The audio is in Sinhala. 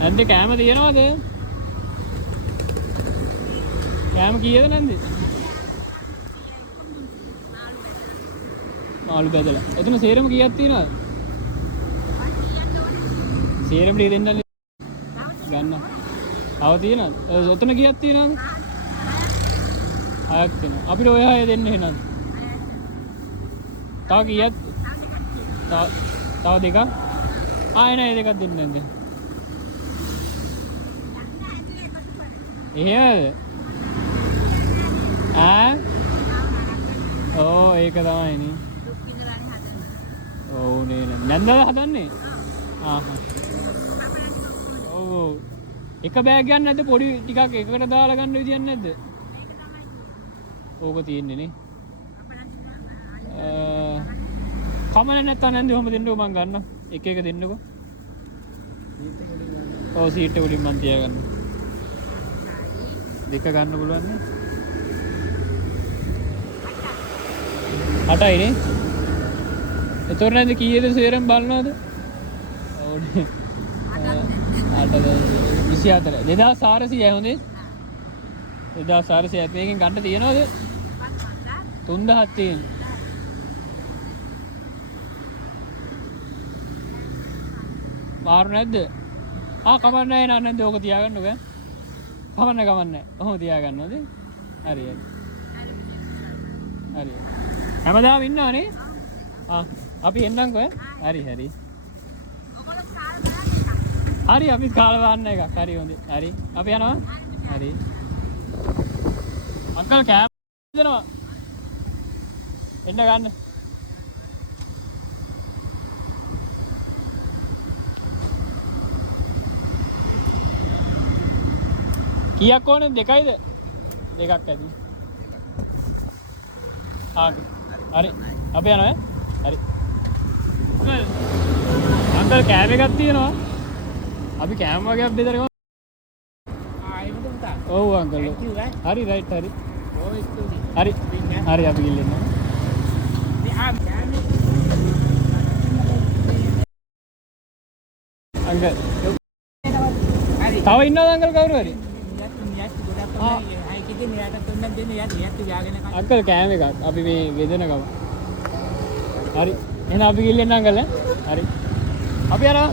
නැන්ද කෑම තියනවද? කෑම කීයද නැන්ද? මාළු බෙදලා. එතන සේරම කීයක් තියෙනවද? සේරම ටික දෙන්නනේ. ගන්න. තව තියෙනවද? ඔතන කීයක් තියෙනවද? 6ක් තියෙනවා. අපිට ඔය 6 දෙන්න එහෙනම්. තව කීයක්? තව දෙකක්. ආයෙ නෑ දෙකක් දෙන්න නැන්ද? එහෙමද? ඕ ඒක තමයි නේ. ඔව් නේ නැන්දද හදන්නේ? ඔව් එක බෑග් ගන්න නැද්ද පොඩි ටිකක් එකකට දාලා ගන්න විදියක් නැද්ද? ඕක තියෙන්නේ නේ. කමන නැත්තම් නැන්ද ඔහම දෙන්නකෝ මං ගන්නම්. එක එක දෙන්නකෝ. ඔව් සීට් එක උඩින් මං තියාගන්න. දෙක ගන්න පුළුවන් නේ. 8යි නේ. එතකොට නැන්ද කීයද සේරම බලනවද? ඔව්නේ. 24 2400යි හොඳේ. 2400යි මේකෙන් ගන්න තියනවද? 3000ක් තියෙන. මාරු නැද්ද? කමන්නේ නැහැ නැන්ද ඕක තියාගන්නකෝ ඈ. කමන්නේ. ඔහොම තියාගන්නවද? හරි. හරි. හැමදාම ඉන්නවනේ? අපි එන්නම්කෝ ඈ. හරි. හරි අපි කාලා දාන්න එකක්. හරි හොඳයි. හරි. අපි යනවා. හරි. අංකල් කෑම දෙනවා. එන්න ගන්න. කීයක් ඕනේ? දෙකයිද? දෙකක් ඇති. හරි. අපි යනවා ඈ. හරි. අංකල් කෑම එකක් තියෙනවා. අපි කෑම වගේක් බෙදලා ඔව් අංකල්. හරි රයිට් හරි. හරි අපි ගිහින් එන්න. අංකල්. තව ඉන්නවද අංකල් කවුරු හරි? අංකල් කෑම එකක් අපි මේ ගෙදෙන ගම. හරි. එහෙනම් අපි ගිහින් එන්න අංකල් ඈ. හරි. අපි යනවා.